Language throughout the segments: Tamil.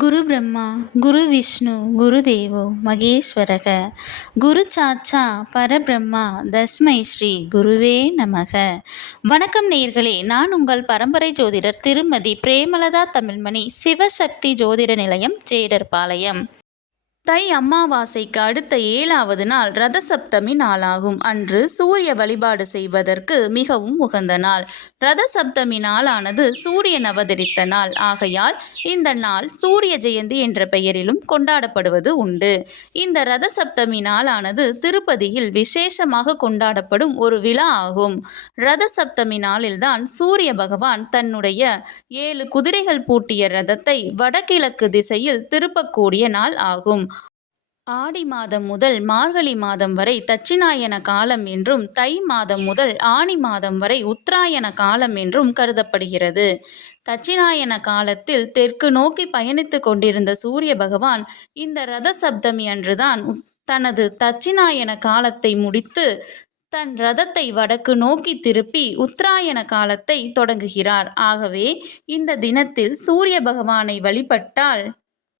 குரு பிரம்மா குரு விஷ்ணு குரு தேவோ மகேஸ்வரக குரு சாட்சா பரபிரம்மா தஸ்மை ஸ்ரீ குருவே நமக. வணக்கம் நேயர்களே, நான் உங்கள் பரம்பரை ஜோதிடர் திருமதி பிரேமலதா தமிழ்மணி, சிவசக்தி ஜோதிட நிலையம், ஜேடர்பாளையம். தை அமாவாசைக்கு அடுத்த 7வது நாள் ரதசப்தமி நாளாகும். அன்று சூரிய வழிபாடு செய்வதற்கு மிகவும் உகந்த நாள். ரதசப்தமி நாளானது சூரியன் அவதரித்த நாள் ஆகையால் இந்த நாள் சூரிய ஜெயந்தி என்ற பெயரிலும் கொண்டாடப்படுவது உண்டு. இந்த ரதசப்தமி நாளானது திருப்பதியில் விசேஷமாக கொண்டாடப்படும் ஒரு விழா ஆகும். ரதசப்தமி நாளில்தான் சூரிய பகவான் தன்னுடைய 7 குதிரைகள் பூட்டிய ரதத்தை வடகிழக்கு திசையில் திருப்பக்கூடிய நாள் ஆகும். ஆடி மாதம் முதல் மார்கழி மாதம் வரை தட்சிணாயன காலம் என்றும், தை மாதம் முதல் ஆனி மாதம் வரை உத்தராயண காலம் என்றும் கருதப்படுகிறது. தட்சிணாயன காலத்தில் தெற்கு நோக்கி பயணித்து கொண்டிருந்த சூரிய பகவான் இந்த ரத சப்தமி அன்றுதான் தனது தட்சிணாயன காலத்தை முடித்து தன் ரதத்தை வடக்கு நோக்கி திருப்பி உத்தராயண காலத்தை தொடங்குகிறார். ஆகவே இந்த தினத்தில் சூரிய பகவானை வழிபட்டால்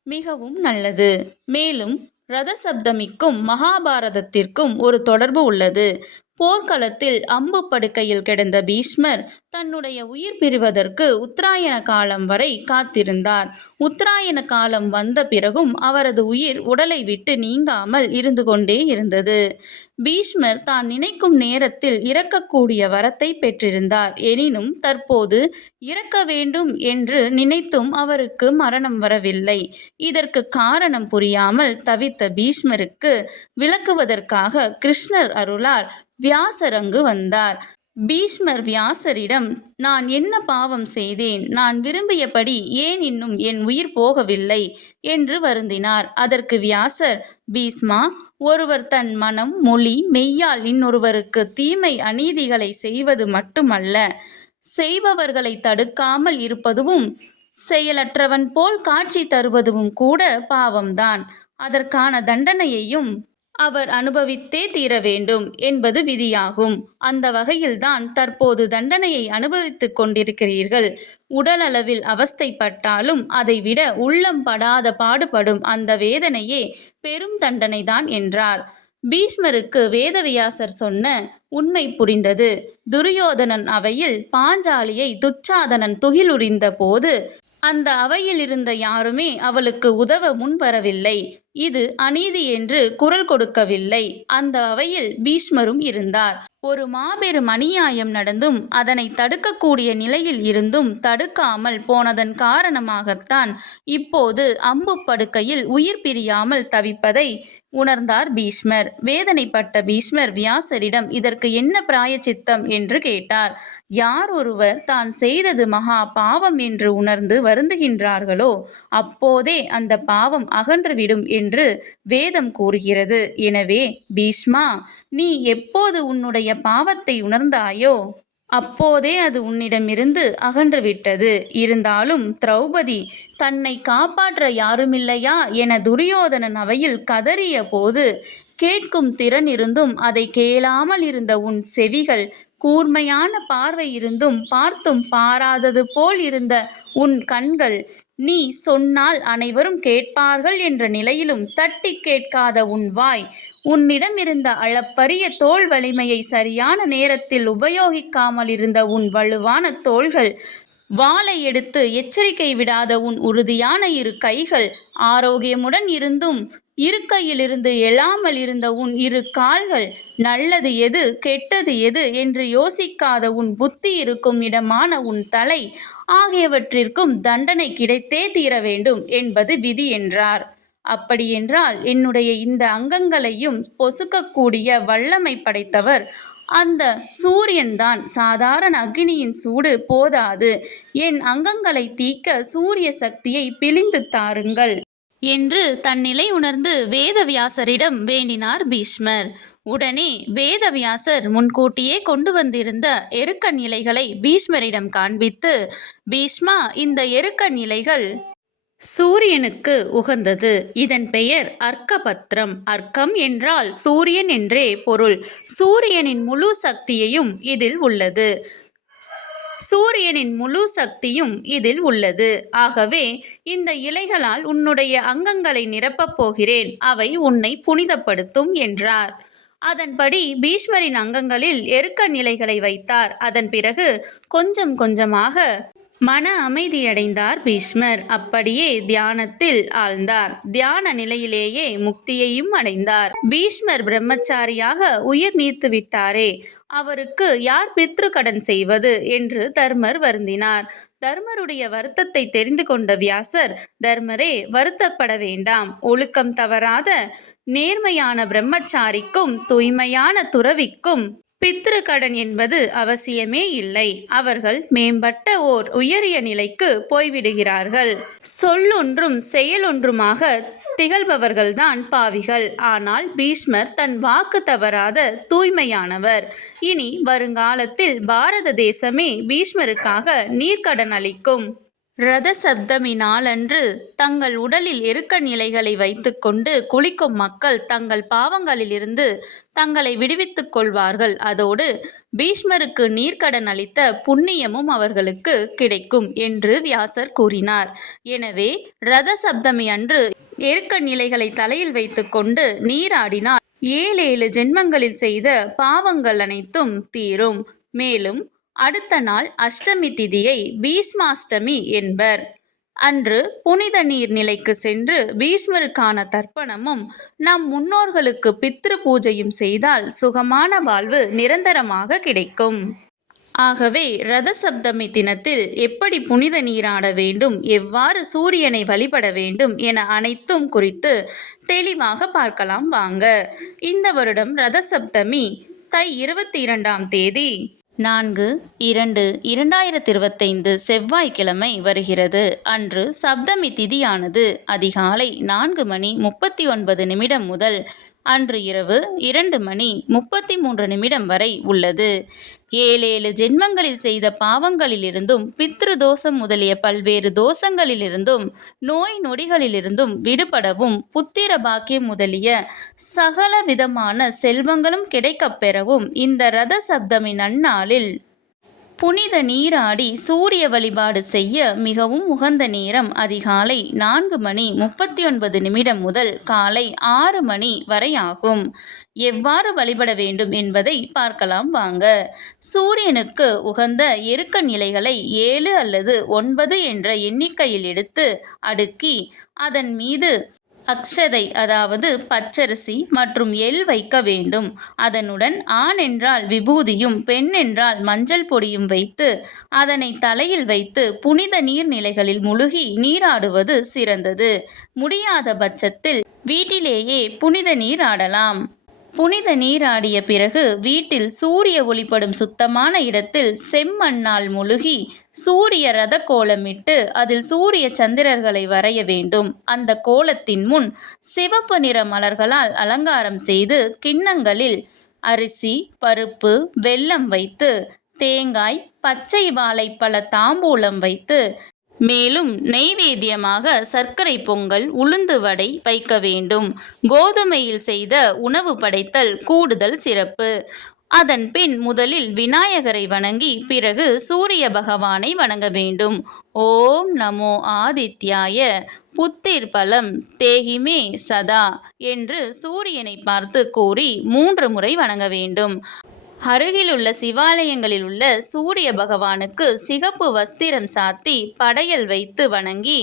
மிகவும் நல்லது. மேலும் ரதசப்தமிக்கும் மகாபாரதத்திற்கும் ஒரு தொடர்பு உள்ளது. போர்க்களத்தில் அம்பு படுக்கையில் கிடந்த பீஷ்மர் தன்னுடைய உயிர் பிரிவதற்கு உத்தராயண காலம் வரை காத்திருந்தார். உத்தராயண காலம் வந்த பிறகும் அவரது உயிர் உடலை விட்டு நீங்காமல் இருந்து கொண்டே இருந்தது. பீஷ்மர் தான் நினைக்கும் நேரத்தில் இறக்கக்கூடிய வரத்தை பெற்றிருந்தார். எனினும் தற்போது இறக்க வேண்டும் என்று நினைத்தும் அவருக்கு மரணம் வரவில்லை. இதற்கு காரணம் புரியாமல் தவித்த பீஷ்மருக்கு விளக்குவதற்காக கிருஷ்ணர் அருளால் வியாசர் அங்கு வந்தார். பீஷ்மர் வியாசரிடம், நான் என்ன பாவம் செய்தேன்? நான் விரும்பியபடி ஏன் இன்னும் என் உயிர் போகவில்லை என்று வருந்தினார். அதற்கு வியாசர், பீஷ்மா, ஒருவர் தன் மனம், மொழி, மெய்யால் இன்னொருவருக்கு தீமை அநீதிகளை செய்வது மட்டுமல்ல, செய்பவர்களை தடுக்காமல் இருப்பதும், செயலற்றவன் போல் காட்சி தருவதும் கூட பாவம்தான். அதற்கான தண்டனையையும் அவர் அனுபவித்தே தீர வேண்டும் என்பது விதியாகும். அந்த வகையில்தான் தற்போது தண்டனையை அனுபவித்துக் கொண்டிருக்கிறீர்கள். உடலளவில் அவஸ்தைப்பட்டாலும் அதைவிட உள்ளம் படாத பாடுபடும் அந்த வேதனையே பெரும் தண்டனைதான் என்றார். பீஷ்மருக்கு வேதவியாசர் சொன்ன உண்மை புரிந்தது. துரியோதனன் அவையில் பாஞ்சாலியை துச்சாதனன் துகிலுரிந்த போது அந்த அவையில் இருந்த யாருமே அவளுக்கு உதவ முன்வரவில்லை. இது அநீதி என்று குரல் கொடுக்கவில்லை. அந்த அவையில் பீஷ்மரும் இருந்தார். ஒரு மாபெரும் அநியாயம் நடந்தும் அதனை தடுக்கக்கூடிய நிலையில் இருந்தும் தடுக்காமல் போனதன் காரணமாகத்தான் இப்போது அம்பு படுக்கையில் உயிர் பிரியாமல் தவிப்பதை உணர்ந்தார் பீஷ்மர். வேதனைப்பட்ட பீஷ்மர் வியாசரிடம் இதற்கு என்ன பிராயச்சித்தம் என்று கேட்டார். யார் ஒருவர் தான் செய்தது மகா பாவம் என்று உணர்ந்து வருந்துகின்றார்களோ அப்போதே அந்த பாவம் அகன்றுவிடும் என்று வேதம் கூறுகிறது. எனவே பீஷ்மா, நீ எப்போது உன்னுடைய பாவத்தை உணர்ந்தாயோ அப்போதே அது உன்னிடமிருந்து அகன்றுவிட்டது. இருந்தாலும் திரௌபதி தன்னை காப்பாற்ற யாருமில்லையா என துரியோதனன் அவையில் கதறிய போது கேட்கும் திறன் இருந்தும் அதை கேளாமல் இருந்த உன் செவிகள், கூர்மையான பார்வை இருந்தும் பார்த்தும் பாராதது போல் இருந்த உன் கண்கள், நீ சொன்னால் அனைவரும் கேட்பார்கள் என்ற நிலையிலும் தட்டி கேட்காத உன் வாய், உன்னிடம் இருந்த அளப்பரிய தோல் வலிமையை சரியான நேரத்தில் உபயோகிக்காமல் இருந்த உன் வலுவான தோள்கள், வாளை எடுத்து எச்சரிக்கை விடாத உன் உறுதியான 2 கைகள், ஆரோக்கியமுடன் இருந்தும் இருக்கையிலிருந்து எழாமல் இருந்த உன் 2 கால்கள், நல்லது எது கெட்டது எது என்று யோசிக்காத உன் புத்தி இருக்கும் இடமான உன் தலை ஆகியவற்றிற்கும் தண்டனை கிடைத்தே தீர வேண்டும் என்பது விதி என்றார். அப்படியென்றால் என்னுடைய இந்த அங்கங்களையும் பொசுக்கக்கூடிய வல்லமை படைத்தவர் அந்த சூரியன்தான். சாதாரண அக்னியின் சூடு போதாது, என் அங்கங்களை தீக்க சூரிய சக்தியை பிழிந்து தாருங்கள் என்று தன்னிலை உணர்ந்து வேதவியாசரிடம் வேண்டினார் பீஷ்மர். உடனே வேதவியாசர் முன்கூட்டியே கொண்டு வந்திருந்த எருக்க இலைகளை பீஷ்மரிடம் காண்பித்து, பீஷ்மா, இந்த எருக்க இலைகள் சூரியனுக்கு உகந்தது. இதன் பெயர் அர்க்கபத்ரம். அர்க்கம் என்றால் சூரியன் என்றே பொருள். சூரியனின் முழு சக்தியையும் இதில் உள்ளது. சூரியனின் முழு சக்தியும் இதில் உள்ளது. ஆகவே இந்த இலைகளால் உன்னுடைய அங்கங்களை நிரப்பப் போகிறேன். அவை உன்னை புனிதப்படுத்தும் என்றார். அதன்படி பீஷ்மரின் அங்கங்களில் எருக்க நிலைகளை வைத்தார். அதன் பிறகு கொஞ்சம் கொஞ்சமாக மன அமைதியடைந்தார் பீஷ்மர். அப்படியே தியானத்தில் ஆழ்ந்தார். தியான நிலையிலேயே முக்தியையும் அடைந்தார். பீஷ்மர் பிரம்மச்சாரியாக உயிர் நீத்து விட்டாரே, அவருக்கு யார் பித்ரு கடன் செய்வது என்று தர்மர் வருந்தினார். தர்மருடைய வருத்தத்தை தெரிந்து கொண்ட வியாசர், தர்மரே, வருத்தப்பட வேண்டாம். ஒழுக்கம் தவறாத நேர்மையான பிரம்மச்சாரிக்கும் தூய்மையான துறவிக்கும் பித்ரு கடன் என்பது அவசியமே இல்லை. அவர்கள் மேம்பட்ட ஓர் உயரிய நிலைக்கு போய்விடுகிறார்கள். சொல்லொன்றும் செயலொன்றுமாக திகழ்பவர்கள்தான் பாவிகள். ஆனால் பீஷ்மர் தன் வாக்கு தவறாத தூய்மையானவர். இனி வருங்காலத்தில் பாரத தேசமே பீஷ்மருக்காக நீர்க்கடன் அளிக்கும். ரத சப்தமி நாளன்று தங்கள் உடலில் எருக்க நிலைகளை வைத்துக்கொண்டு குளிக்கும் மக்கள் தங்கள் பாவங்களிலிருந்து தங்களை விடுவித்துக் கொள்வார்கள். அதோடு பீஷ்மருக்கு நீர்க்கடன் அளித்த புண்ணியமும் அவர்களுக்கு கிடைக்கும் என்று வியாசர் கூறினார். எனவே ரத சப்தமி அன்று எருக்க நிலைகளை தலையில் வைத்துக்கொண்டு நீராடினால் 7 ஜென்மங்களில் செய்த பாவங்கள் அனைத்தும் தீரும். மேலும் அடுத்த நாள் அஷ்டமி திதியை பீஷ்மாஷ்டமி என்பர். அன்று புனித நீர் நிலைக்கு சென்று பீஷ்மருக்கான தர்ப்பணமும் நம் முன்னோர்களுக்கு பித்ரு பூஜையும் செய்தால் சுகமான வாழ்வு நிரந்தரமாக கிடைக்கும். ஆகவே ரத சப்தமி தினத்தில் எப்படி புனித நீராட வேண்டும், எவ்வாறு சூரியனை வழிபட வேண்டும் என அனைத்தும் குறித்து தெளிவாக பார்க்கலாம் வாங்க. இந்த வருடம் ரத சப்தமி தை 22ஆம் தேதி 4/2/2025 செவ்வாய்க்கிழமை வருகிறது. அன்று சப்தமி திதியானது அதிகாலை 4:39 முதல் அன்று இரவு 2:33 வரை உள்ளது. 7 ஜென்மங்களில் செய்த பாவங்களிலிருந்தும் பித்ரு தோஷம் முதலிய பல்வேறு தோஷங்களிலிருந்தும் நோய் நொடிகளிலிருந்தும் விடுபடவும் புத்திர பாக்கியம் முதலிய சகல விதமான செல்வங்களும் கிடைக்கப் பெறவும் இந்த ரத சப்தமி நன்னாளில் புனித நீராடி சூரிய வழிபாடு செய்ய மிகவும் உகந்த நேரம் அதிகாலை 4:39 முதல் காலை 6 வரை ஆகும். எவ்வாறு வழிபட வேண்டும் என்பதை பார்க்கலாம் வாங்க. சூரியனுக்கு உகந்த எருக்க நிலைகளை 7 அல்லது 9 என்ற எண்ணிக்கையில் எடுத்து அடுக்கி அதன் மீது அக்ஷதை அதாவது பச்சரிசி மற்றும் எள் வைக்க வேண்டும். அதனுடன் ஆண் என்றால் விபூதியும் பெண் என்றால் மஞ்சள் பொடியும் வைத்து அதனை தலையில் வைத்து புனித நீர்நிலைகளில் முழுகி நீராடுவது சிறந்தது. முடியாத பட்சத்தில் வீட்டிலேயே புனித நீராடலாம். புனித நீராடிய பிறகு வீட்டில் சூரிய ஒளிப்படும் சுத்தமான இடத்தில் செம்மண்ணால் முழுகி சூரிய ரத கோலமிட்டு அதில் சூரிய சந்திரர்களை வரைய வேண்டும். அந்த கோலத்தின் முன் சிவப்பு நிற மலர்களால் அலங்காரம் செய்து கிண்ணங்களில் அரிசி, பருப்பு, வெல்லம் வைத்து தேங்காய், பச்சை வாழைப்பழ தாம்பூலம் வைத்து மேலும் நெய்வேத்தியமாக சர்க்கரை பொங்கல், உளுந்து வடை வைக்க வேண்டும். கோதுமையில் செய்த உணவு படைத்தல் கூடுதல் சிறப்பு. அதன் பின் முதலில் விநாயகரை வணங்கி பிறகு சூரிய பகவானை வணங்க வேண்டும். ஓம் நமோ ஆதித்யாய புத்திர் பலம் தேகிமே சதா என்று சூரியனை பார்த்து கூறி 3 முறை வணங்க வேண்டும். அருகிலுள்ள சிவாலயங்களில் உள்ள சூரிய பகவானுக்கு சிகப்பு வஸ்திரம் சாத்தி படையல் வைத்து வணங்கி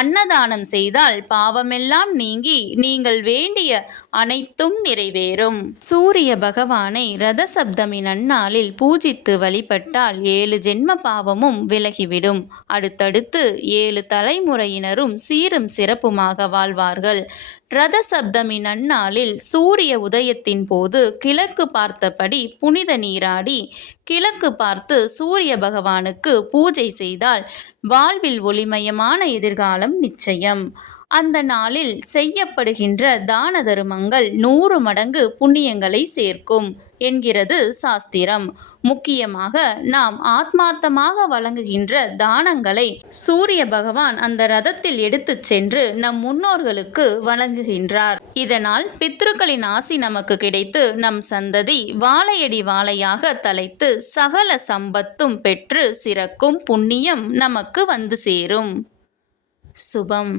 அன்னதானம் செய்தால் பாவமெல்லாம் நீங்கி நீங்கள் வேண்டிய அனைத்தும் நிறைவேறும். சூரிய பகவானை ரத சப்தமி நன்னாளில் பூஜித்து வழிபட்டால் 7 ஜென்ம பாவமும் விலகிவிடும். அடுத்தடுத்து 7 தலைமுறையினரும் சீரும் சிறப்புமாக வாழ்வார்கள். ரத சப்தமி நன்னாளில் சூரிய உதயத்தின் போது கிழக்கு பார்த்தபடி புனித நீராடி கிழக்கு பார்த்து சூரிய பகவானுக்கு பூஜை செய்தால் வாழ்வில் ஒளிமயமான எதிர்காலம் நிச்சயம். அந்த நாளில் செய்யப்படுகின்ற தான தருமங்கள் 100 மடங்கு புண்ணியங்களை சேர்க்கும் என்கிறது சாஸ்திரம். முக்கியமாக நாம் ஆத்மார்த்தமாக வழங்குகின்ற தானங்களை சூரிய பகவான் அந்த ரதத்தில் எடுத்துச் சென்று நம் முன்னோர்களுக்கு வழங்குகின்றார். இதனால் பித்ருக்களின் ஆசி நமக்கு கிடைத்து நம் சந்ததி வாழையடி வாழையாக தலைத்து சகல சம்பத்தும் பெற்று சிறக்கும் புண்ணியம் நமக்கு வந்து சேரும். சுபம்.